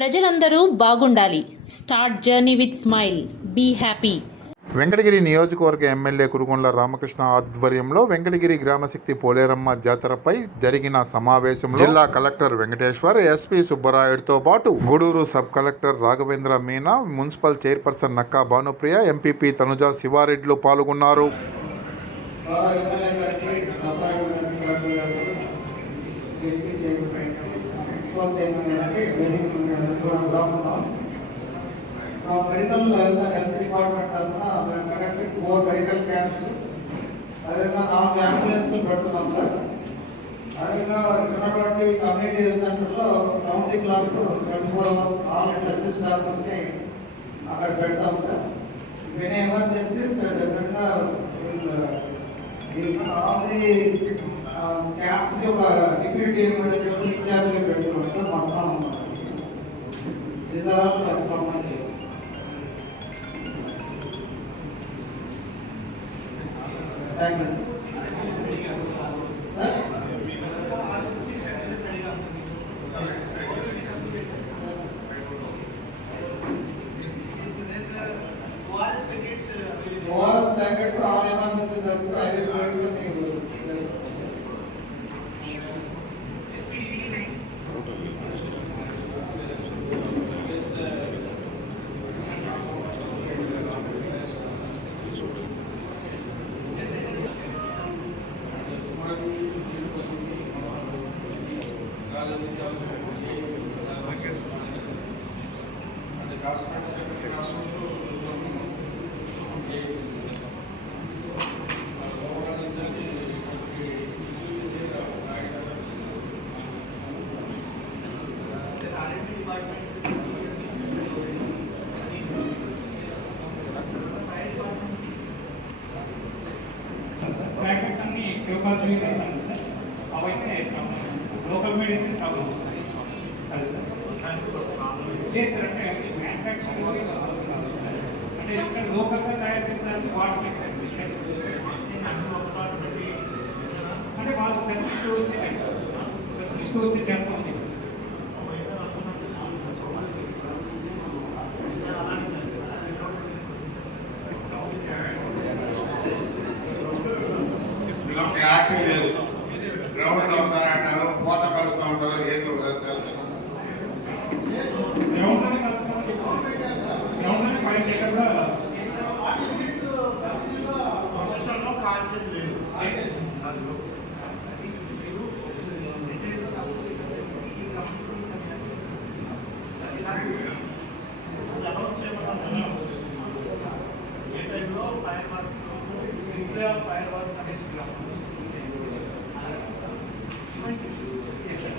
ప్రజలందరూ బాగుండాలి. Start journey with smile. Be happy. Venkatagiri నియోజకవర్గ ఎమ్మెల్యే కురుగొండ్ల రామకృష్ణ ఆధ్వర్యంలో వెంకటగిరి గ్రామశక్తి పోలేరమ్మ జాతరపై జరిగిన సమావేశంలో జిల్లా కలెక్టర్ వెంకటేశ్వర్, ఎస్పీ సుబ్బరాయుడుతో పాటు Gudur sub collector Raghavendra Meena, municipal chairperson Nakka Bhanupriya, MPP Tanuja శివారెడ్డిలు పాల్గొన్నారు. మెడికల్ హెల్త్ డిపార్ట్మెంట్ తరఫున మేము కండక్టింగ్ 4 మెడికల్ క్యాంప్స్, అదేవిధంగా 4 అంబులెన్స్ పెడుతున్నాం సార్. అదేవిధంగా ఉన్నటువంటి కమ్యూనిటీ హెల్త్ సెంటర్లో county class 24 hours all assist డాక్టర్స్ని అక్కడ పెడతాం సార్. మెనీ ఎమర్జెన్సీస్ డెఫినెట్గా ఆల్ ది క్యాంప్స్కి ఒక డిప్యూటీ ఇన్ఛార్జ్గా పెడుతున్నాం సార్. మస్తాం These are all performances. Thank you. Sir? ORS packets, all emergency drugs, IV fluids, and packets అన్ని శివకాశి ఇస్తాను సార్. అవైతే లోకల్ మీడియం ప్రాబ్లం అది సార్. లేదు సార్, అంటే మ్యానుఫ్యాక్చరింగ్ అంటే ఇక్కడ లోకల్గా తయారు చేసేదానికి వాటర్ ఇస్తారు అంటే వాళ్ళు స్పెసిఫిక్ వచ్చి చేస్తాం. యాక్టివ్ లేదు. గ్రౌండ్లో ఒకసారి అంటారు, పోత కలుస్తూ ఉంటారు, ఏదో తెలుసు.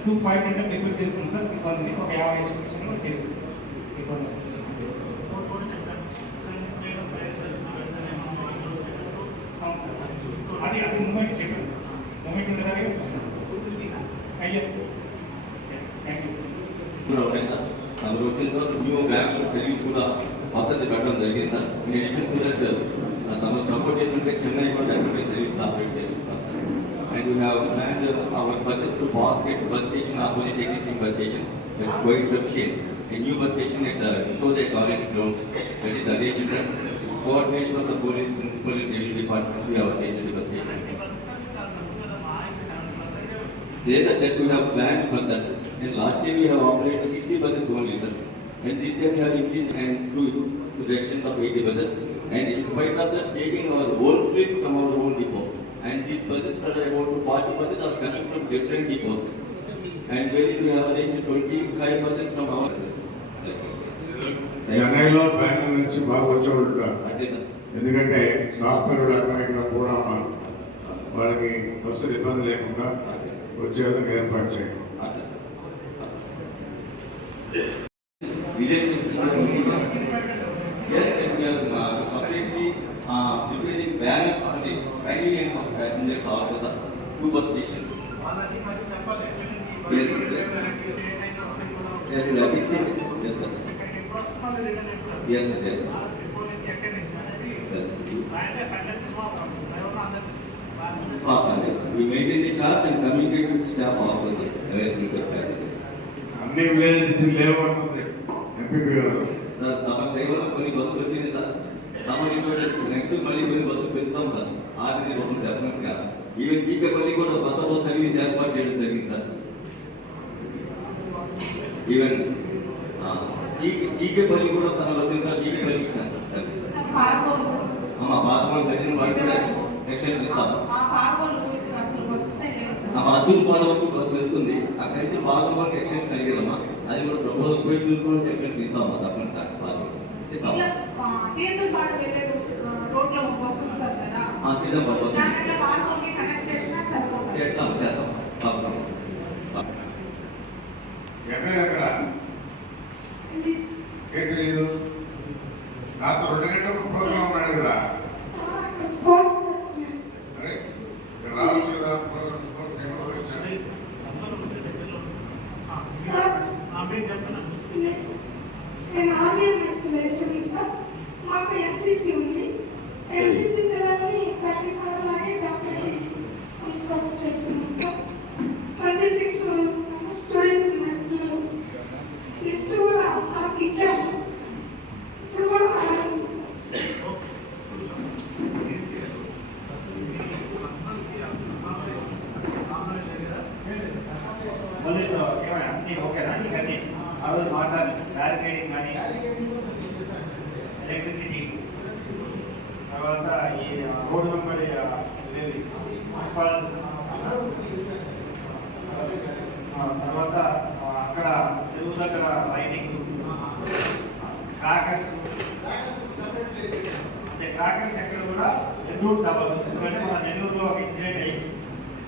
టూ 5 అంటే రిక్వెస్ట్ చేస్తాం సార్. సిబ్బందిని ఒక 50 ఎక్స్ప్రెషన్ వచ్చేసి అది అది మూమెంట్ చెప్పండి సార్. మూమెంట్ ఉండేదాన్ని చూస్తున్నాం. Thank you sir. అందులో వచ్చిన తర్వాత న్యూ బ్యాంక్ సర్వీస్ కూడా పద్ధతి పెట్టడం జరిగింది. ఇన్ అడిషన్ టు దట్ తమ ప్రమోట్ చేసినట్టే చెన్నై కూడా డెఫినెట్ సర్వీస్ ఆపరేట్ చేస్తుంటారు. And we have planned our buses to park at bus station opposite existing bus station. That's quite sufficient. A new bus station at the Sodai College grounds that is arranged. Coordination of the police, municipal and revenue departments we have arranged the bus station. Yes, just we have planned for that. And last year we have operated 60 buses only, sir. And this time we have increased and to the extent of 80 buses. And in spite of that, taking our own fleet from our own depot. And these buses are about 40 buses are coming from different depots. And where we have arranged 25 buses from our buses. చెన్నైలో బెంగళూరు నుంచి బాగా వచ్చేవాళ్ళు, ఎందుకంటే software ఇక్కడ కూడా వాళ్ళకి బస్సులు ఇబ్బంది లేకుండా వచ్చే విధంగా ఏర్పాటు చేయండి. Preparing banners for the convenience of passengers also the 2 bus stations. Yes, yes, yes, yes. We maintain the charge and communicate with staff also, sir. అన్ని విలేజ్ నుంచి లేవనుకుంది ఎంపీపీ గారు. సార్ తమ డ్రైవర్లో కొన్ని బస్సులు వచ్చింది సార్. నెక్స్ట్ మళ్ళీ కొన్ని బస్సులు పెంచుతాం సార్. ఆర్టీసీ బస్సులు డెఫినెట్గా. ఈవెన్ జీకేపల్లి కూడా కొత్త బస్సు సర్వీస్ ఏర్పాటు చేయడం జరిగింది సార్. ఈవెన్ జీకేపల్లి కూడా తనలో వచ్చింది సార్. జీకేపల్లికి ఇచ్చాను సార్. బాగా గదిని వాటి ఎక్స్టెన్షన్ ఇస్తాము. అద్దూరు పాల వరకు బస్సు వెళ్తుంది. అక్కడి నుంచి బాగా వరకు ఎక్స్టెన్షన్ అడిగారమ్మా. అది కూడా ప్రభుత్వం పోయి చూసుకొని ఎక్స్టెన్షన్ ఇస్తామా తప్పకుండా ఇస్తాం. ఎమ్మెల్యే అక్కడ ఏం తెలియదు. నాతో 2 గంటలకు ప్రోగ్రామ్ ఉన్నాడు కదా. అరే రావచ్చు కదా నేను ఆర్మీఎంఎస్ లెక్చరర్ సార్. మాకు ఎన్సీసీ ఉంది. ఎన్సీసీ పిల్లల్ని ప్రతిసారి లాగే జాగ్రత్త ప్రొవైడ్ చేస్తున్నాం సార్. 26 స్టూడెంట్స్ ఉన్నారు పిల్లలు. లిస్ట్ కూడా సార్కి ఇచ్చాము. ఇప్పుడు కూడా అలాగే ఉంది సార్. పోలీసు ఏమైనా అన్నీ ఓకేనా? నీకు అన్నీ ఆ రోజు మాట్లాడి బ్యారికేడింగ్ కానీ ఎలక్ట్రిసిటీ తర్వాత ఈ రోడ్డు వెంబడి మున్సిపల్ తర్వాత అక్కడ చెరువు దగ్గర లైటింగ్ క్రాకర్స్ అంటే క్రాకర్స్ ఎక్కడ కూడా నెల్లూరు తవ్వదు. ఎందుకంటే మన నెల్లూరులో ఒక ఇన్సిడెంట్ అయ్యి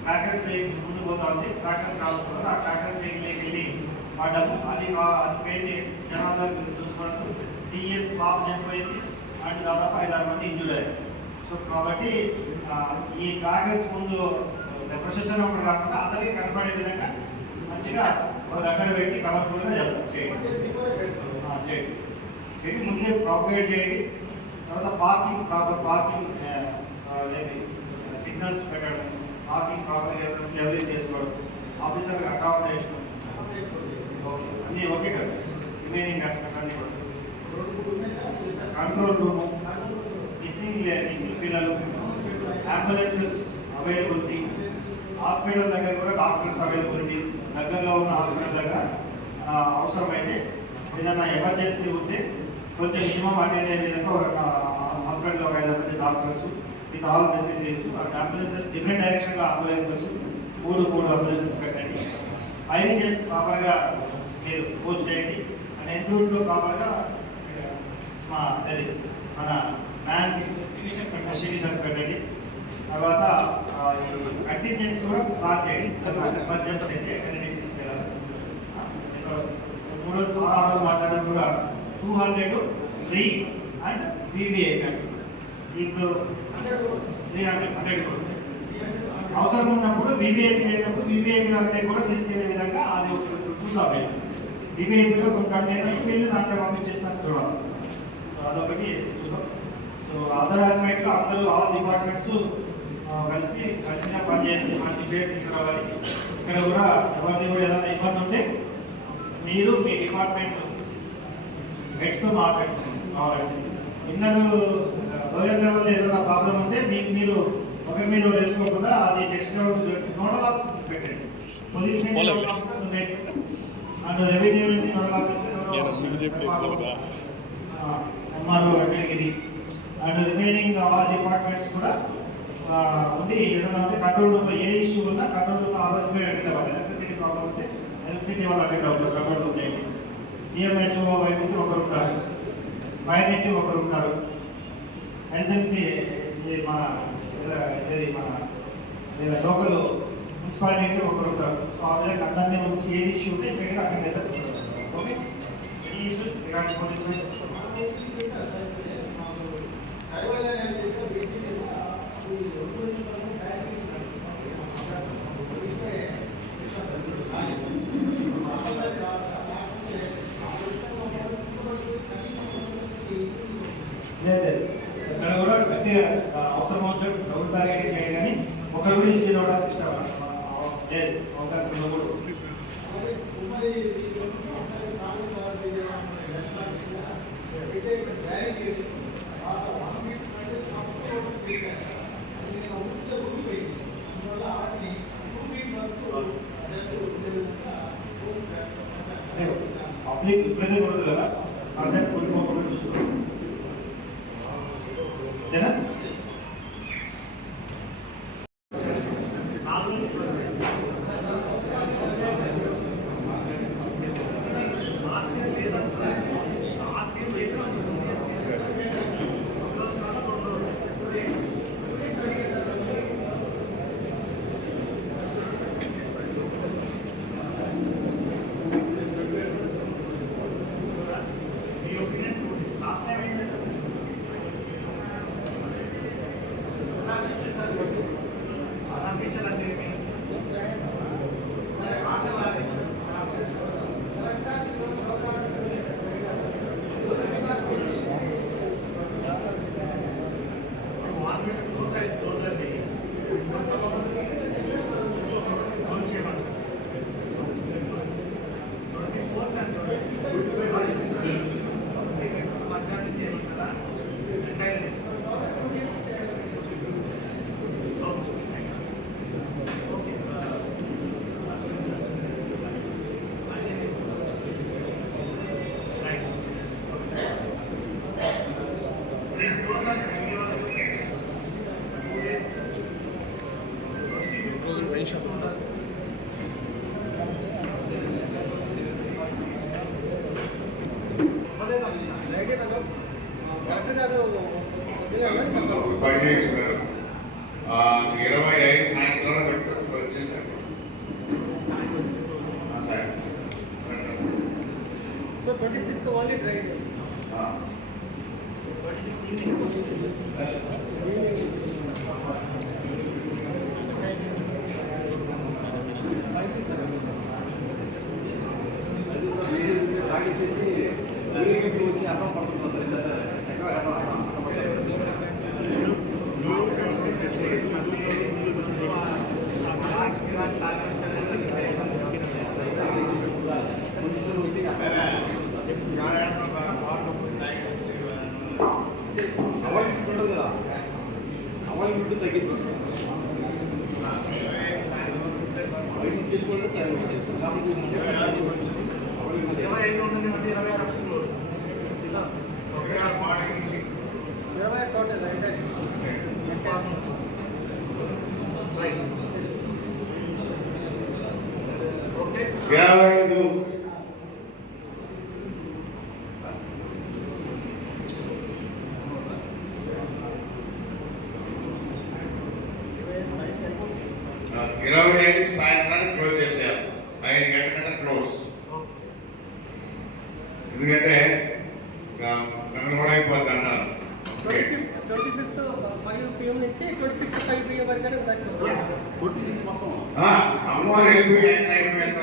క్రాకర్స్ వెహికల్ ముందుకు పోతా ఉంది. క్రాకర్స్ కావస్తున్నారు. ఆ క్రాకర్స్ వెహికల్కి వెళ్ళి పడ్డము. అది పెట్టి జనాల్లో చూసుకోవడం టీఎస్ పాప చనిపోయింది అండ్ దాదాపు 5-6 మంది ఇంజూర్ అయ్యారు. సో కాబట్టి ఈ క్రాకర్స్ ముందు ప్రొసెషన్ ఒకటి కాకుండా అందరికీ కనపడే విధంగా మంచిగా ఒక దగ్గర పెట్టి కలర్ఫుల్గా చెప్తాం చేయండి. ముందే ప్రాపగేట్ చేయండి. తర్వాత పార్కింగ్ ప్రాపర్ పార్కింగ్ సిగ్నల్స్ పెట్టడం, పార్కింగ్ ప్రాపర్ డెవలప్ చేసుకోవడం, ఆఫీసర్కి అకామిడేషన్ ఓకే అన్నీ ఓకే కదా. రిమైనింగ్ ఆస్పెక్ట్స్ అన్నీ కూడా కంట్రోల్ రూము, మిస్సింగ్ పిల్లలు, అంబులెన్సెస్ అవైలబిలిటీ, హాస్పిటల్ దగ్గర కూడా డాక్టర్స్ అవైలబిలిటీ, దగ్గరలో ఉన్న హాస్పిటల్ దగ్గర అవసరమైతే ఏదైనా ఎమర్జెన్సీ ఉంటే కొంచెం మినిమం అటెండ్ అయ్యే విధంగా ఒక హాస్పిటల్లో ఒక 5 మంది doctors with all facilities. Ambulances different డైరెక్షన్లో అంబులెన్సెస్ 3 అంబులెన్సెస్ పెట్టండి. ఫైర్ ఇంజన్స్ ప్రాపర్గా మీరు పోస్ట్ చేయండి. అండ్ ఎన్ రూట్లో ప్రాపర్గా అది మన మ్యాన్ సిటిజన్ పెట్టండి. తర్వాత కంటింజెన్స్ కూడా ప్లాన్ చేయండి. ఎమర్జెన్సీ అయితే ఎక్కడికి తీసుకెళ్ళాలి. సో 3 మాట్లాడడం కూడా 200 ఫ్రీ అండ్ బీబీఐ ఇప్పుడు 300 అవసరం ఉన్నప్పుడు బీబీఐపీ లేనప్పుడు బీబీఐపీ అంటే కూడా తీసుకెళ్లే విధంగా అది చూద్దాం. బీబీఐపీలో కొన్ని వీళ్ళు దాంట్లో పంపించేసినట్టు చూడాలి. సో అదొకటి చూద్దాం. సో అదర్ ఆస్పెక్ట్లో అందరూ ఆల్ డిపార్ట్మెంట్స్ కలిసిగా పనిచేసి మంచి పేరు తీసుకురావాలి. ఇక్కడ కూడా ఎవరిది కూడా ఏదైనా ఇబ్బంది ఉంటే మీరు మీ డిపార్ట్మెంట్ హెడ్స్తో మాట్లాడించండి. కావాలంటే ఇన్నర్ లోయర్ లెవెల్లో ఏదైనా ప్రాబ్లం ఉంటే మీరు ఒకరి మీద వేసుకోకుండా అది నెక్స్ట్ నోడల్ ఆఫీసర్స్ పెట్టండి. Police and revenue nodal officer MRO Venkatagiri and remaining all departments కూడా ఉండి ఏదైనా ఉంటే కంట్రోల్ రూమ్ ఏ ఇష్యూ ఉన్నా కంట్రోల్ రూమ్ ఆ రోజు పోయి అటెండ్ అవ్వాలి. ఎలక్ట్రిసిటీ ప్రాబ్లం ఉంటే ఎలక్ట్రిసిటీ వాళ్ళు అటెండ్ అవుతారు. కంట్రోల్ రూమ్ చేయండి. ఈఎంహెచ్ఓ వైపు నుంచి ఒకరు ఉంటారు, ఫైర్ నుంచి ఒకరు ఉంటారు, హెల్త్ నుంచి మన లోకల్ మున్సిపాలిటీ నుంచి ఒకరు ఉంటారు. సో ఆ విధంగా అందరినీ వచ్చి ఏ ఇష్యూ ఉంటే ఇక్కడ అక్కడ ఎదుర్కొంటారు. ఓకే ఈ ఇష్యూ ఇలాంటి పోలీస్ ఇక్కడ కూడా గట్టిగా అవసరం అవుతుంది. డబుల్ టార్గెటింగ్ చేయండి. కానీ ఒకరి గురించి చూడడానికి ఇష్టం లేదు అవకాశం కూడా నీకు ఇబ్బంది పడదు కదా ఆ సైడ్ కొంచెం ఓకేనా పని చేస్తున్నారు 25 సాయంత్రం వచ్చేసారు So 26th only Friday. సాయంత్రానికి క్లోజ్ చేసేయాలి 5 గంటల కన్నా క్లోజ్ ఎందుకంటే నన్ను కూడా అయిపోద్ది అన్నారు 25th 5 PM నుంచి 26th 5 PM వరకు అమ్మవారు వెళ్ళిపోయి అయిపోయింది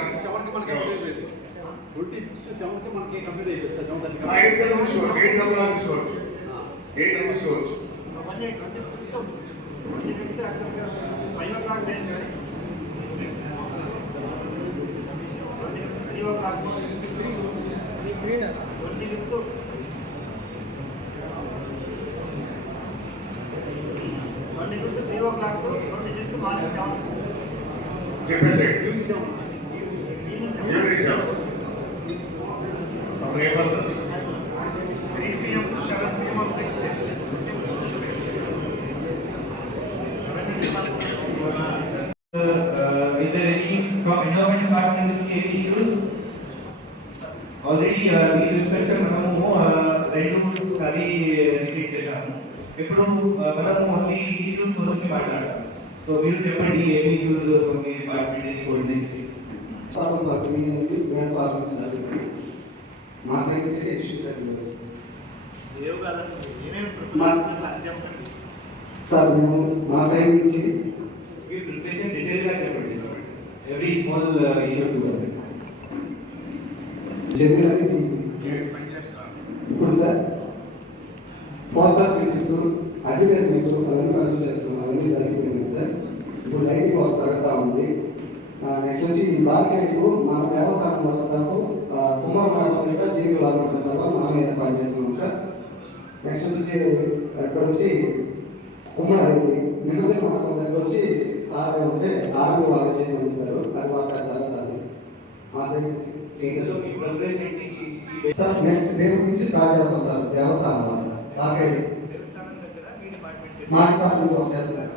తీసుకోవచ్చు చెప్పేసి Is there any from endowment department any issues? Already ఈ డిస్కషన్ మనము రెండు సారి రిపీట్ చేశాము. ఇప్పుడు మనము ఓన్లీ ఇష్యూస్ గురించి మాట్లాడాలి. సో మీరు చెప్పండి ఏమి ఇష్యూస్ మీ డిపార్ట్మెంట్ కోఆర్డినేట్ సార్ పర్మినెంట్ నేను సార్ సార్ మా సైడ్ నుంచి ఇష్యూస్ అయ్యాయి సార్ మేము మా సైడ్ నుంచి మీరు ప్రిపరేషన్ డీటెయిల్ గా చెప్పండి. ఎవ్రీ స్మాల్ ఇష్యూ జనరల్ ఇప్పుడు సార్ పోస్ట్ ఆఫీస్ అడ్వర్టైజ్మెంట్ అవన్నీ పనులు చేస్తున్నాం, అవన్నీ జరిగిపోయినాయి సార్. ఇప్పుడు లైటింగ్ వర్క్ జరుగుతూ ఉంది. నెక్స్ట్ వచ్చి ఈ బాల్కనీకు మన దేవస్థానం వరకు కుమార మండపం దగ్గర జీవి మండపం దగ్గర మనం ఏర్పాటు చేస్తున్నాం సార్. నెక్స్ట్ వచ్చి అక్కడ వచ్చి కుమ్మడి నిమజ్జన మండపం దగ్గర వచ్చి సార్ ఉంటే ఆర్మీ వాళ్ళు చేయమని చెప్పారు. అది వర్క్ జరుగుతుంది మా సైడ్ సార్ నెక్స్ట్ రేపు నుంచి స్టార్ట్ చేస్తాం సార్ దేవస్థానం మార్కెట్ మా డిపార్ట్మెంట్ వర్క్ చేస్తాం సార్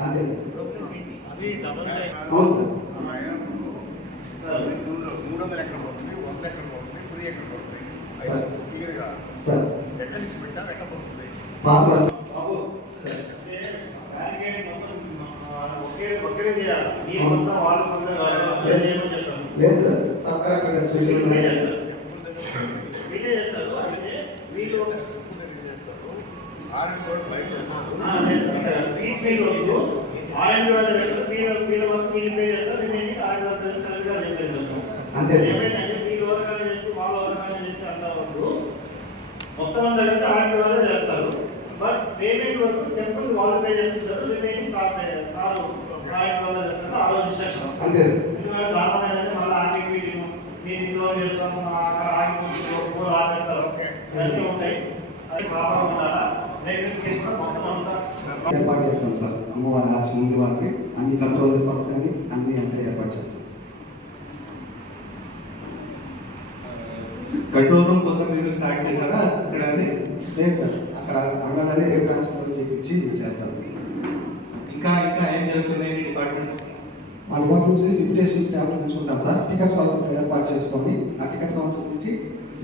అంతే సార్ అవును సార్ 300 ఎక్కడ పడుతుంది 100 ఎక్కడ పడుతుంది 3 ఎక్కడ పడుతుంది సార్ క్లియర్గా సార్ ఎక్కడి నుంచి పెట్టాం ఎక్కడ పడుతుంది పాత బస్ సార్ ఒక్కరే చేయాలి ఈ మొత్తం వాళ్ళు లేదు సార్ సబ్ కలెక్టర్ స్టేషన్ వీళ్ళే చేస్తారు అయితే వీళ్ళు ఆర్ఎండ్ వాళ్ళు చేస్తారు వీళ్ళ వర్క్ వీళ్ళు పే చేస్తారు రిమైనింగ్ ఆర్ఎండ్ వాళ్ళు కరెక్ట్గా చెప్పారు అంతే సార్ ఏమైందంటే వీళ్ళు ఓరకాలు చేసి వాళ్ళ ఓరకాలు చేసి అంతా వరకు మొత్తం అంతా అయితే ఆర్ఎండ్ వాళ్ళే చేస్తారు బట్ పేమెంట్ వరకు టెంపుల్ వాళ్ళు పే చేస్తుంటారు రిమైనింగ్ సార్ ఆర్ఎండ్ వాళ్ళే చేస్తారు ఆ రోజు ఇన్స్ట్రక్షన్ అంతే సార్ ఎందుకంటే దాని ఏంటంటే మళ్ళీ ఆర్టీకి మీరు ఇందులో చేస్తాము అక్కడ ఆగిపోతుంది పూలు ఆపేస్తారు ఇవన్నీ ఉంటాయి అది ప్రాబ్లం ఉండాలా నెక్స్ట్ కేసు కూడా మొత్తం అంతా ఏర్పాటు చేస్తాం సార్ అమ్మవారి ఆర్చి ముందు వారికి అన్ని కంట్రోల్ ఏర్పాట్స్ కానీ అన్ని అక్కడ ఏర్పాటు చేస్తాం సార్ కంట్రోల్ రూమ్ కోసం మీరు స్టార్ట్ చేశారా ఇక్కడ లేదు సార్ అక్కడ అంగన్వాడీ రేపు ట్రాన్స్ఫర్ చేయించి చేస్తాం సార్ ఇంకా ఇంకా ఏం జరుగుతున్నాయి మీ డిపార్ట్మెంట్? మా డిపార్ట్మెంట్ నుంచి డిప్యుటేషన్ స్టాఫ్ ఉంచుకుంటాం సార్ టికెట్ కౌంటర్ ఏర్పాటు చేసుకొని ఆ టికెట్ కౌంటర్స్ నుంచి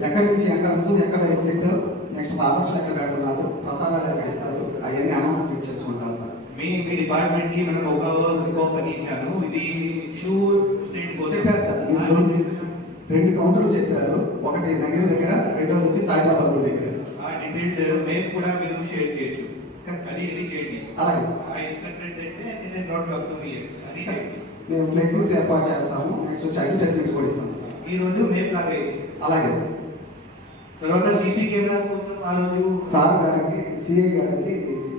ఎక్కడి నుంచి ఎంట్రన్స్ ఎక్కడ ఎగ్జిట్ నెక్స్ట్ ఆలోచన ఎక్కడ పెడుతున్నారు ప్రసాదాలు ఎక్కడ ఇస్తారు అవన్నీ అనౌన్స్మెంట్ చేసుకుంటాం సార్ మీ డిపార్ట్మెంట్ కి మనం ఒక పని ఇచ్చాను ఇది షూ స్టేట్ కోసం చెప్పారు సార్ రెండు కౌంటర్లు చెప్పారు ఒకటి నగిరి దగ్గర రెండోది వచ్చి సాయిబాబా గుడి దగ్గర ఆ డీటెయిల్ మేము కూడా మీరు షేర్ చేయొచ్చు అది రెడీ చేయండి అలాగే sir I expected that it is not come to me అది చేయండి మేము ఫ్లెక్సీస్ ఏర్పాటు చేస్తాము నెక్స్ట్ వచ్చి అడ్వర్టైజ్మెంట్ కూడా ఇస్తాం సార్ ఈ రోజు మేము లాగా అలాగే సార్ తర్వాత సీసీ కెమెరాస్ కోసం ఆ రోజు సార్ గారికి సిఐ గారికి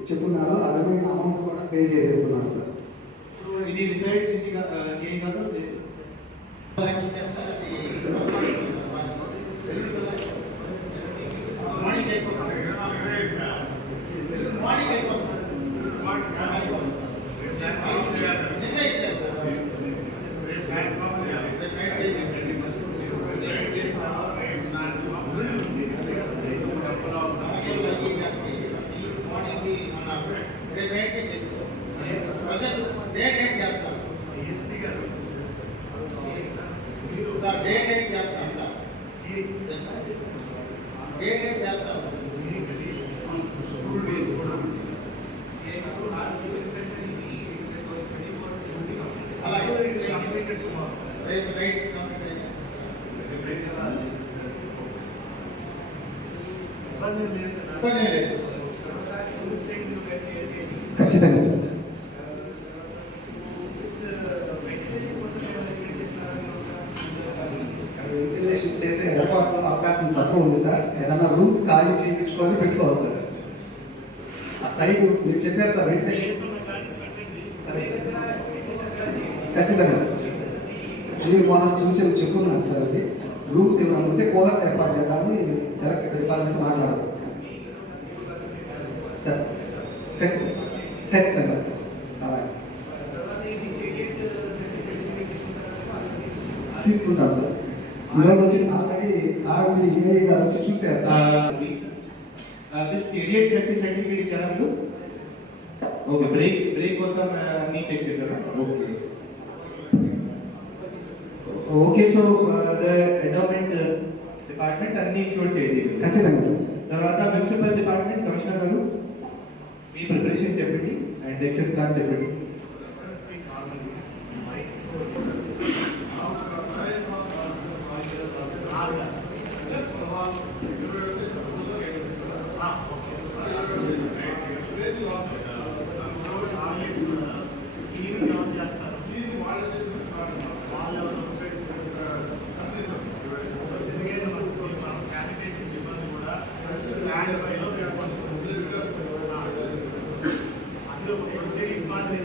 చెప్పున్నారు అదమైన అమౌంట్ కూడా పే చేసేస్తున్నారు సార్ ఇది రిపేర్ సీసీ చేయగలరు లేదు సార్ డే డేట్ చేస్తాం సార్ డే డేట్ చేస్తాం అలాగే రేపు నైట్ కంప్లీట్ అయింది ఇబ్బంది లేదు ఖచ్చితంగా సార్ వెంటిలేషన్ చేసే ఏర్పాట్లు అవకాశం తక్కువ ఉంది సార్ ఏదైనా రూమ్స్ ఖాళీ చేయించుకొని పెట్టుకోవాలి సార్ ఆ సైట్ మీరు చెప్పారు సార్ వెంటిలేషన్ సరే సార్ ఖచ్చితంగా సార్ మీరు మన సూచన చెప్పున్నాను సార్ అది రూమ్స్ ఏమైనా ఉంటే కూలర్స్ ఏర్పాటు చేద్దామని ఎలక్ట్రికల్ డిపార్ట్మెంట్ మాట్లాడారు సార్ ఖచ్చితంగా ఖచ్చితంగా సార్ అలాగే తీసుకుంటాం సార్ ఈరోజు వచ్చి ఆల్రెడీ ఆర్ఎంపీ ఏఐ గారు వచ్చి చూశారు సార్ దిస్ ఇడియట్ సర్టిఫికేట్ ఇచ్చారా మీరు ఓకే బ్రేక్ కోసం అన్ని చెక్ చేశారా okay okay so the endowment department అన్ని ఇన్షూర్ చేయండి ఖచ్చితంగా సార్ తర్వాత మున్సిపల్ డిపార్ట్మెంట్ కమిషనర్ గారు మీ ప్రిపరేషన్ చెప్పండి అండ్ యాక్షన్ ప్లాన్ చెప్పండి అది ఒక ప్రొసీడింగ్స్ మాత్రం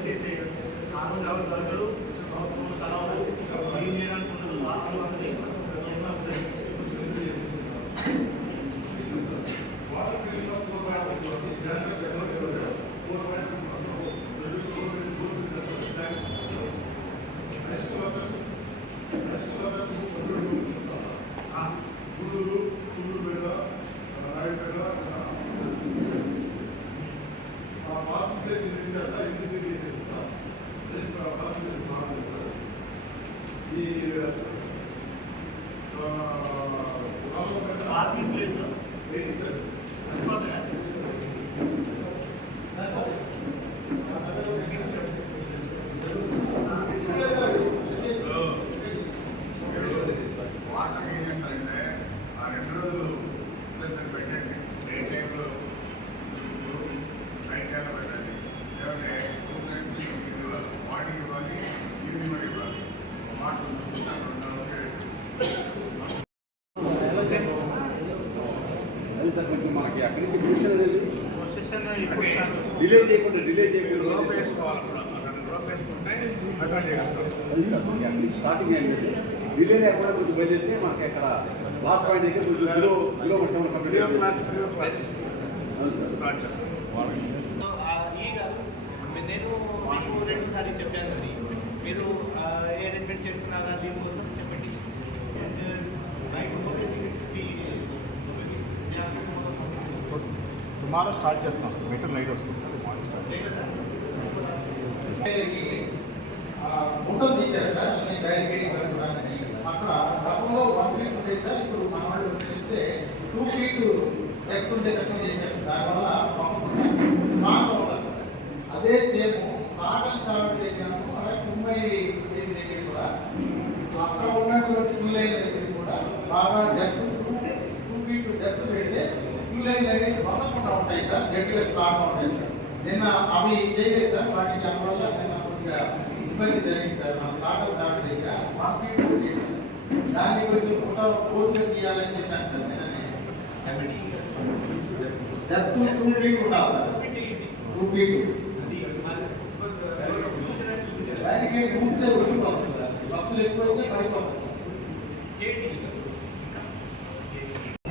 పార్కింగ్ ప్లేస్ సరిపోతుందా? వాటర్ ఏం చేస్తారంటే ఆ 2 రోజులు పెట్టండి. డే టైంలో నైట్ టైంలో పెట్టండి. లేదంటే 2 టైమ్స్ మార్నింగ్ ఇవ్వాలి, ఈవినింగ్ కూడా ఇవ్వాలి. వాటర్ చూసుకుంటాను. మనకి అక్కడి నుంచి పొజిషన్ ఇప్పుడు డిలే చేయకుండా గ్రోప్ వేసుకోవాలి. అక్కడ గ్రోప్ వేసుకుంటే అడ్వాంటేజ్ చేయగలుగుతాం. స్టార్టింగ్ ఏంటంటే డిలే లేకుండా కొంచెం బయలుదేరితే మనకి అక్కడ లాస్ట్ పాయింట్ దగ్గర కొంచెం కిలోమీటర్ స్టార్ట్ చేస్తాం. నేను మీకు 2 సార్లు చెప్పాను అది మీరు అరేంజ్మెంట్ చేస్తున్నారా దీనికోసం చెప్పండి. టుమారో స్టార్ట్ చేస్తున్నాం సార్. మీటర్ నైట్ వస్తుంది సార్. మార్నింగ్ స్టార్ట్ ఫోటోలు తీశారు సార్ బ్యారికేడింగ్ పెట్టుకోవడానికి. అక్కడ గతంలో 1 ఫీట్ ఉండేది సార్. ఇప్పుడు మన వాళ్ళు చేస్తే 2 ఫీట్ ఎక్కువ ఉండేటట్టు చేశారు. దానివల్ల స్ట్రాంగ్గా ఉంటుంది సార్. అదే సేమ్ సాగల్ చావడి దగ్గర అలాగే ముంబై దేవి దగ్గర కూడా అక్కడ ఉన్నటువంటి క్యూ లైన్ దగ్గర కూడా బాగా డెప్త్ 2 ఫీట్ డెప్త్ పెడితే క్యూ లైన్ అనేది వంగకుండా ఉంటాయి సార్. గట్టిగా స్ట్రాంగ్గా ఉంటాయి సార్. నిన్న అవి చేయలేదు సార్. వాటికి అందువల్ల నిన్న కొద్దిగా ఇబ్బంది జరిగింది సార్. మన సాగల్ చావడి దగ్గర 1 ఫీట్ చేశారు. దాన్ని కొంచెం పూర్తిగా తీయాలని చెప్పాను సార్. నిన్ననే డెప్త్ 2 ఫీట్ ఉండాలి సార్. 2 ఫీట్ దానికి పూర్తిగా ఉడికిపోతుంది సార్. భక్తులు ఎక్కువైతే పడిపోతుంది.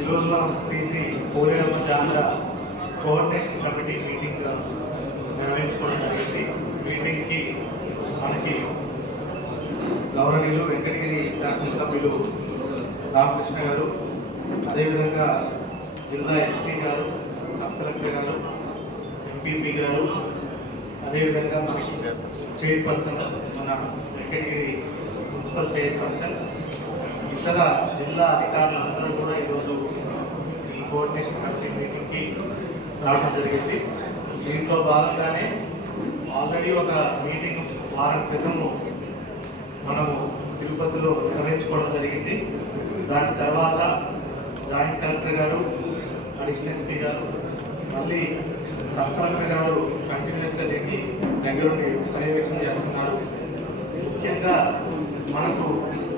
ఈరోజు మనం శ్రీ పోలేరమ్మ జాతర కోఆర్డినేషన్ కమిటీ మీటింగ్ నిర్వహించుకోవడం జరిగింది. మీటింగ్కి మనకి గౌరవనీయులు వెంకటగిరి శాసనసభ్యులు రామకృష్ణ గారు, అదేవిధంగా జిల్లా ఎస్పీ గారు, సబ్ కలెక్టర్ గారు, ఎంపీపీ గారు, అదేవిధంగా మనకి చైర్పర్సన్ మన వెంకటగిరి మున్సిపల్ చైర్పర్సన్, ఇతర జిల్లా అధికారులందరూ కూడా ఈరోజు ఈ కోఆర్డినేషన్ కమిటీ మీటింగ్కి రావడం జరిగింది. దీంట్లో భాగంగానే ఆల్రెడీ ఒక మీటింగ్ వారం క్రితము మనము తిరుపతిలో నిర్వహించుకోవడం జరిగింది. దాని తర్వాత జాయింట్ కలెక్టర్ గారు, అడిషనల్ ఎస్పీ గారు, మళ్ళీ సబ్ కలెక్టర్ గారు కంటిన్యూస్గా దీన్ని దగ్గరుండి పర్యవేక్షణ చేస్తున్నారు. ముఖ్యంగా మనకు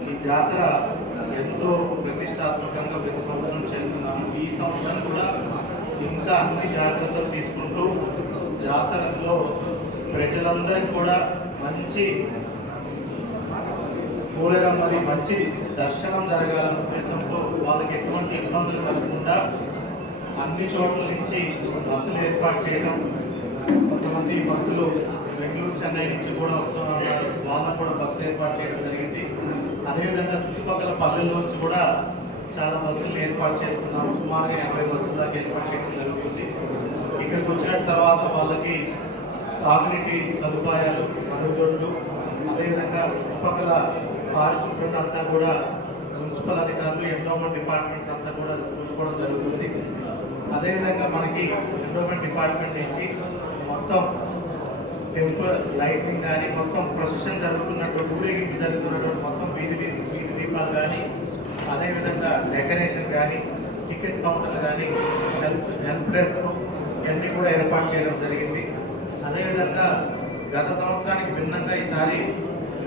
ఈ జాతర ఎంతో ప్రతిష్టాత్మకంగా ప్రతి సంవత్సరం చేస్తున్నాము. ఈ సంవత్సరం కూడా ఇంకా అన్ని జాగ్రత్తలు తీసుకుంటూ జాతరలో ప్రజలందరికీ కూడా మంచి పోలేరమ్మది మంచి దర్శనం జరగాలన్న ఉద్దేశంతో వాళ్ళకి ఎటువంటి ఇబ్బందులు కలగకుండా అన్ని చోట్ల నుంచి బస్సులు ఏర్పాటు చేయడం, కొంతమంది భక్తులు బెంగళూరు చెన్నై నుంచి కూడా వస్తున్నారు, వాళ్ళకు కూడా బస్సులు ఏర్పాటు చేయడం జరిగింది. అదేవిధంగా చుట్టుపక్కల పల్లెల నుంచి కూడా చాలా బస్సులు ఏర్పాటు చేస్తున్నాం. సుమారుగా 50 బస్సుల దాకా ఏర్పాటు చేయడం జరుగుతుంది. ఇక్కడికి వచ్చిన తర్వాత వాళ్ళకి తాగునీటి సదుపాయాలు, మరుగుదొడ్లు, అదేవిధంగా చుట్టుపక్కల పారిశుభ్రత అంతా కూడా మున్సిపల్ అధికారులు, ఎండోమెంట్ డిపార్ట్మెంట్స్ అంతా కూడా చూసుకోవడం జరుగుతుంది. అదేవిధంగా మనకి ఎండోమెంట్ డిపార్ట్మెంట్ నుంచి మొత్తం టెంపుల్ లైటింగ్ కానీ, మొత్తం ప్రొసెషన్ జరుగుతున్నటువంటి ఊరేగింపు జరుగుతున్నటువంటి మొత్తం వీధి దీపాలు కానీ, అదేవిధంగా డెకరేషన్ కానీ, టికెట్ కౌంటర్లు కానీ, హెల్ప్ డెస్క్ ఇవన్నీ కూడా ఏర్పాటు చేయడం జరిగింది. అదేవిధంగా గత సంవత్సరానికి భిన్నంగా ఈసారి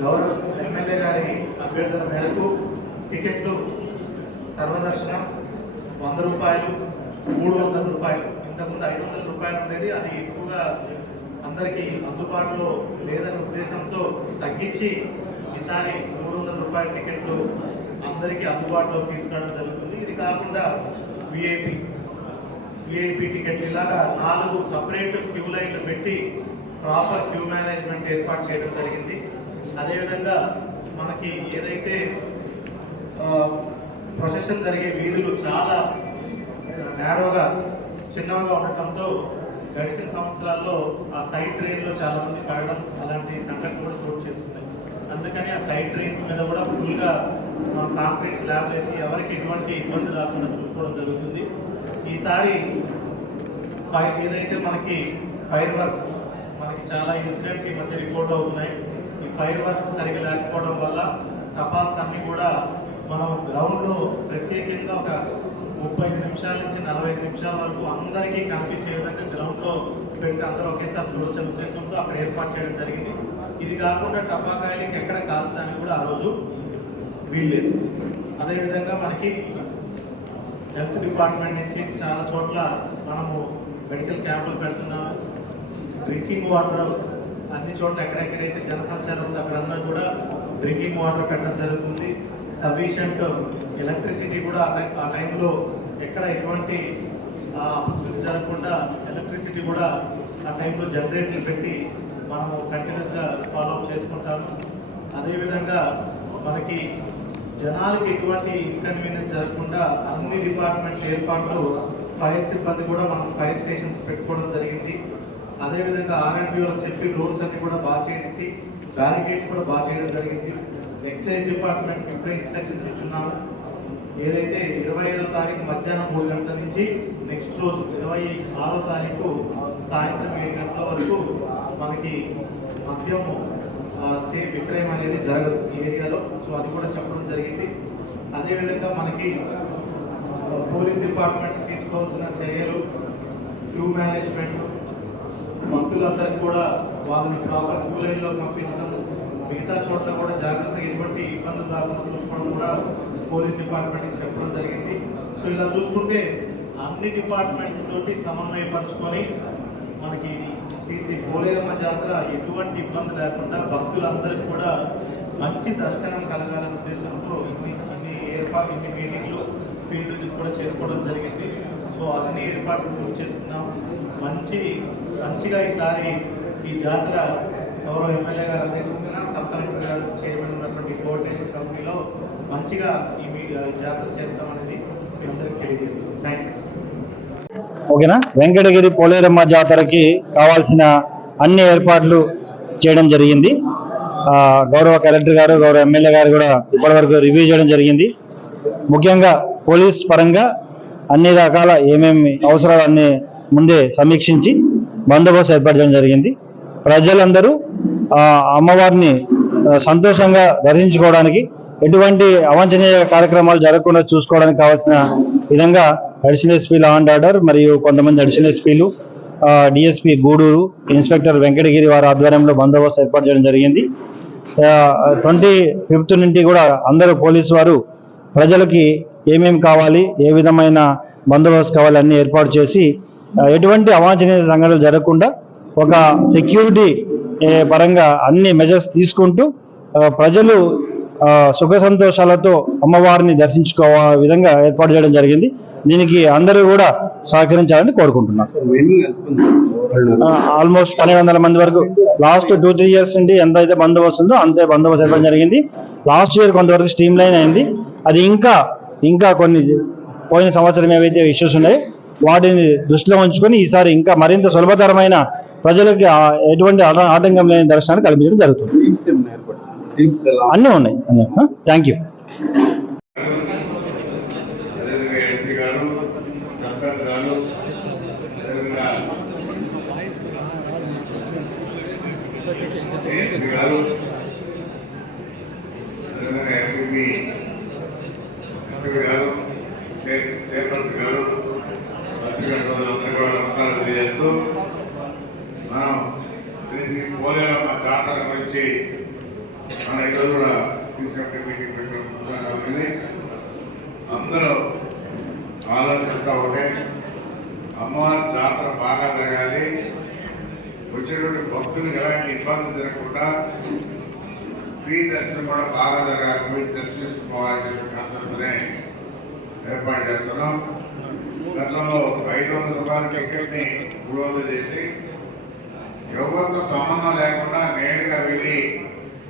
గౌరవ ఎమ్మెల్యే గారి అభ్యర్థన మేరకు టికెట్లు సర్వదర్శనం 100 రూపాయలు, 300 రూపాయలు. ఇంతకుముందు 500 రూపాయలు ఉండేది. అది ఎక్కువగా అందరికీ అందుబాటులో లేదన్న ఉద్దేశంతో తగ్గించి ఈసారి 300 రూపాయల టికెట్లు అందరికీ అందుబాటులో తీసుకురావడం జరుగుతుంది. ఇది కాకుండా విఐపి టికెట్లు ఇలాగా 4 సపరేట్ క్యూ లైన్లు పెట్టి ప్రాపర్ క్యూ మేనేజ్మెంట్ ఏర్పాటు చేయడం జరిగింది. అదేవిధంగా మనకి ఏదైతే ప్రొసెషన్ జరిగే వీధులు చాలా నేరోగా చిన్నగా ఉండటంతో గడిచిన సంవత్సరాల్లో ఆ సైడ్ ట్రైన్లో చాలా మంది పడడం, అలాంటి సంఘటనలు కూడా చోటు చేసుకున్నాయి. అందుకని ఆ సైడ్ డ్రైన్స్ మీద కూడా ఫుల్గా కాంక్రీట్ స్లాబ్ వేసి ఎవరికి ఎటువంటి ఇబ్బంది రాకుండా చూసుకోవడం జరుగుతుంది. ఈసారి ఏదైతే మనకి ఫైర్ వర్క్స్ మనకి చాలా ఇన్సిడెంట్స్ ఈ మధ్య రిపోర్ట్ అవుతున్నాయి. ఈ ఫైర్ వర్క్స్ సరిగ్గా లేకపోవడం వల్ల టపాస్ అన్ని కూడా మనం గ్రౌండ్లో ప్రత్యేకంగా ఒక 35 నిమిషాల నుంచి 45 నిమిషాల వరకు అందరికీ కనిపించే విధంగా గ్రౌండ్లో పెడితే అందరూ ఒకేసారి చూడొచ్చే ఉద్దేశంతో అక్కడ ఏర్పాటు చేయడం జరిగింది. ఇది కాకుండా టపాకాయలకి ఎక్కడ కాల్చడానికి కూడా ఆ రోజు వీల్లేదు. అదేవిధంగా మనకి హెల్త్ డిపార్ట్మెంట్ నుంచి చాలా చోట్ల మనము మెడికల్ క్యాంపులు పెడుతున్నాము. డ్రింకింగ్ వాటర్ అన్ని చోట్ల ఎక్కడెక్కడైతే జనసంచారం ఉందో అక్కడన్నా కూడా డ్రింకింగ్ వాటర్ పెట్టడం జరుగుతుంది. సఫిషియంట్ ఎలక్ట్రిసిటీ కూడా ఆ టైంలో ఎక్కడ ఎటువంటి అపశృతి జరగకుండా ఎలక్ట్రిసిటీ కూడా ఆ టైంలో జనరేటర్లు పెట్టి మనము కంటిన్యూస్గా ఫాలోఅప్ చేసుకుంటాము. అదేవిధంగా మనకి జనాలకి ఎటువంటి ఇన్కన్వీనియన్స్ జరగకుండా అన్ని డిపార్ట్మెంట్ ఏర్పాట్లు ఫైర్ సిబ్బంది కూడా మనం ఫైర్ స్టేషన్స్ పెట్టుకోవడం జరిగింది. అదేవిధంగా ఆర్ఎండ్బీఓలకు చెప్పి రోడ్స్ అన్ని కూడా బాగా చేసి బ్యారికేడ్స్ కూడా బాగా చేయడం జరిగింది. ఎక్సైజ్ డిపార్ట్మెంట్ ఇప్పుడే ఇన్స్ట్రక్షన్స్ ఇచ్చున్నాము. ఏదైతే 25వ తారీఖు మధ్యాహ్నం 3 గంటల నుంచి నెక్స్ట్ రోజు 26వ తారీఖు సాయంత్రం 7 గంటల వరకు మనకి మద్యం సేఫ్ విక్రయం అనేది జరగదు ఈ ఏరియాలో. సో అది కూడా చెప్పడం జరిగింది. అదేవిధంగా మనకి పోలీస్ డిపార్ట్మెంట్ తీసుకోవాల్సిన చర్యలు, క్యూ మేనేజ్మెంట్, భక్తులందరికీ కూడా వాళ్ళని ప్రాపర్ క్యూ లైన్లో పంపించడం, మిగతా చోట్ల కూడా జాగ్రత్తగా ఎటువంటి ఇబ్బందులు రాకుండా చూసుకోవడం కూడా పోలీస్ డిపార్ట్మెంట్కి చెప్పడం జరిగింది. సో ఇలా చూసుకుంటే అన్ని డిపార్ట్మెంట్ తోటి సమన్వయపరుచుకొని మనకి శ్రీ పోలేరమ్మ జాతర ఎటువంటి ఇబ్బంది లేకుండా భక్తులందరికీ కూడా మంచి దర్శనం కలగాలనే ఉద్దేశంతో ఇన్ని మీటింగ్లు ఫీల్డ్ విజిట్ కూడా చేసుకోవడం జరిగింది. సో అన్ని ఏర్పాట్లు పూర్తి చేసుకున్నాం. మంచిగా ఈసారి ఈ జాతర గౌరవ ఎమ్మెల్యే గారు అధ్యక్షతన సబ్ కలెక్టర్ గారు చేయబడి ఉన్నటువంటి కోఆర్డినేషన్ కంపెనీలో మంచిగా ఈ జాతర చేస్తామనేది మీ అందరికీ తెలియజేస్తాం. Thank you. ఓకేనా. వెంకటగిరి పోలేరమ్మ జాతరకి కావాల్సిన అన్ని ఏర్పాట్లు చేయడం జరిగింది. గౌరవ కలెక్టర్ గారు, గౌరవ ఎమ్మెల్యే గారు కూడా ఇప్పటివరకు రివ్యూ చేయడం జరిగింది. ముఖ్యంగా పోలీస్ పరంగా అన్ని రకాల ఏమేమి అవసరాలు అన్ని ముందే సమీక్షించి బందోబస్తు ఏర్పాటు చేయడం జరిగింది. ప్రజలందరూ అమ్మవారిని సంతోషంగా దర్శించుకోవడానికి, ఎటువంటి అవాంఛనీయ కార్యక్రమాలు జరగకుండా చూసుకోవడానికి కావాల్సిన విధంగా additional SP law and order మరియు కొంతమంది అడిషనల్ ఎస్పీలు, డిఎస్పీ గూడూరు, ఇన్స్పెక్టర్ వెంకటగిరి వారి ఆధ్వర్యంలో బందోబస్తు ఏర్పాటు చేయడం జరిగింది. 25th నుండి కూడా అందరూ పోలీసు వారు ప్రజలకి ఏమేమి కావాలి, ఏ విధమైన బందోబస్తు కావాలి అన్ని ఏర్పాటు చేసి ఎటువంటి అవాంఛనీయ సంఘటనలు జరగకుండా ఒక సెక్యూరిటీ పరంగా అన్ని మెజర్స్ తీసుకుంటూ ప్రజలు సుఖ సంతోషాలతో అమ్మవారిని దర్శించుకోవే విధంగా ఏర్పాటు చేయడం జరిగింది. దీనికి అందరూ కూడా సహకరించాలని కోరుకుంటున్నాను. ఆల్మోస్ట్ 1200 మంది వరకు లాస్ట్ 2-3 years నుండి ఎంత అయితే బందోబస్తు ఉందో అంతే బందోబస్తు ఏర్పాటు జరిగింది. లాస్ట్ ఇయర్ కొంతవరకు స్ట్రీమ్ లైన్ అయింది. అది ఇంకా కొన్ని పోయిన సంవత్సరం ఏవైతే ఇష్యూస్ ఉన్నాయో వాటిని దృష్టిలో ఉంచుకొని ఈసారి ఇంకా మరింత సులభతరమైన ప్రజలకి ఎటువంటి ఆటంకం లేని దర్శనాన్ని కల్పించడం జరుగుతుంది. అన్నీ ఉన్నాయి. Thank you. నమస్కారాలు తెలియజేస్తూ మనం పోలేరమ్మ జాతర గురించి మన ఈరోజు కూడా తీసుకుంటే మీటింగ్ పెట్టుకుంటుంది. అందరూ ఆలోచనతో ఒకటే, అమ్మవారి జాతర బాగా జరగాలి, వచ్చేటువంటి భక్తులకు ఎలాంటి ఇబ్బంది జరగకుండా ఫ్రీ దర్శనం కూడా బాగా జరగాలి, పోయి దర్శనం చేసుకోవాలని చెప్పి కాన్సెప్ట్నే ఏర్పాటు చేస్తున్నాం. గతంలో 500 రూపాయల టికెట్ని 300 చేసి ఎవరితో సంబంధం లేకుండా నేరుగా వెళ్ళి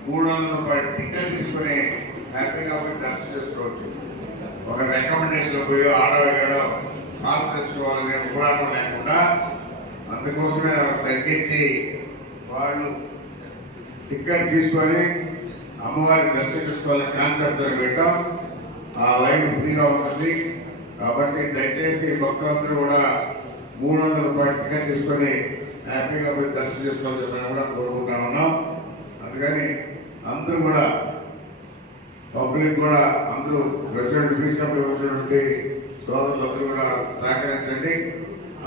300 రూపాయల టికెట్ తీసుకుని హ్యాపీగా పోయి దర్శనం చేసుకోవచ్చు. ఒక రికమెండేషన్ పోయి ఆడవేయడో మార్పు తెచ్చుకోవాలనే పోరాటం లేకుండా అందుకోసమే తగ్గించి వాళ్ళు టికెట్ తీసుకొని అమ్మవారిని దర్శించుకోవాలని కాన్సెప్ట్ పెట్టాం. ఆ లైన్ ఫ్రీగా ఉంటుంది కాబట్టి దయచేసి భక్తులందరూ కూడా 300 రూపాయల టికెట్ తీసుకొని హ్యాపీగా పోయి దర్శనం చేసుకోవాలని చెప్పని కూడా కోరుకుంటా ఉన్నాం. అందుకని అందరూ కూడా పబ్లిక్ కూడా అందరూ ప్రెసిడెంట్ పీస్ కమిటీ వచ్చినటువంటి సోదరులందరూ కూడా సహకరించండి.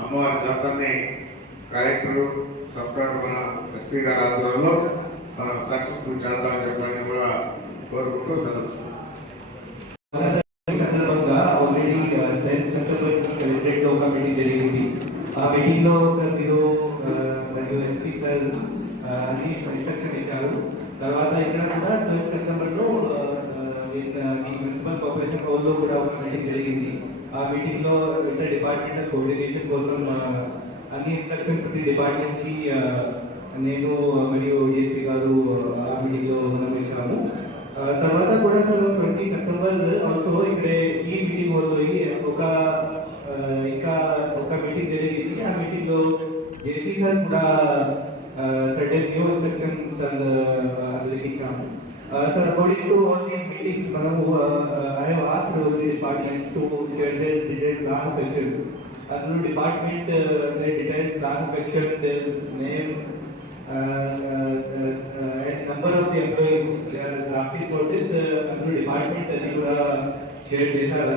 అమ్మవారి జాతరని కలెక్టర్ సబ్ కలెక్టర్ మన ఎస్పీ గారి ఆధ్వర్యంలో మనం సక్సెస్ఫుల్ చేద్దామని చెప్పని కూడా కోరుకుంటూ సెలవు. సందర్భంగా ఆల్రెడీ 10th సెప్టెంబర్ ఒక మీటింగ్ జరిగింది. ఆ మీటింగ్ లో సార్ మీరు మరియు ఎస్పీ సార్ అన్ని ఇన్స్ట్రక్షన్ ఇచ్చారు. తర్వాత ఇక్కడ కూడా 12th సెప్టెంబర్ లో మున్సిపల్ కార్పొరేషన్ హౌస్ లో కూడా ఒక మీటింగ్ జరిగింది. ఆ మీటింగ్ లో ఇంటర్ డిపార్ట్మెంటల్ కోఆర్డినేషన్ కోసం అన్ని ఇన్స్ట్రక్షన్ ప్రతి డిపార్ట్మెంట్ కి నేను మరియు డిఎస్పీ గారు ఆ మీటింగ్ లో విన్నవించాము. తర్వాత కూడా సార్ 20 సెప్టెంబర్ ఆల్సో ఇక్కడ ఈ మీటింగ్ పోయి ఇంకా ఒక మీటింగ్ జరిగింది. ఆ మీటింగ్ లో జేసీ సార్ కూడా సర్టెన్ న్యూ ఇన్స్ట్రక్షన్స్ ఇచ్చాము. Sir according to all the meetings మనము I have asked the department to share their detailed plan of action. అందులో department detailed plan of action, their name and number of the employees they are drafting for this. Under department అది కూడా share చేశారు.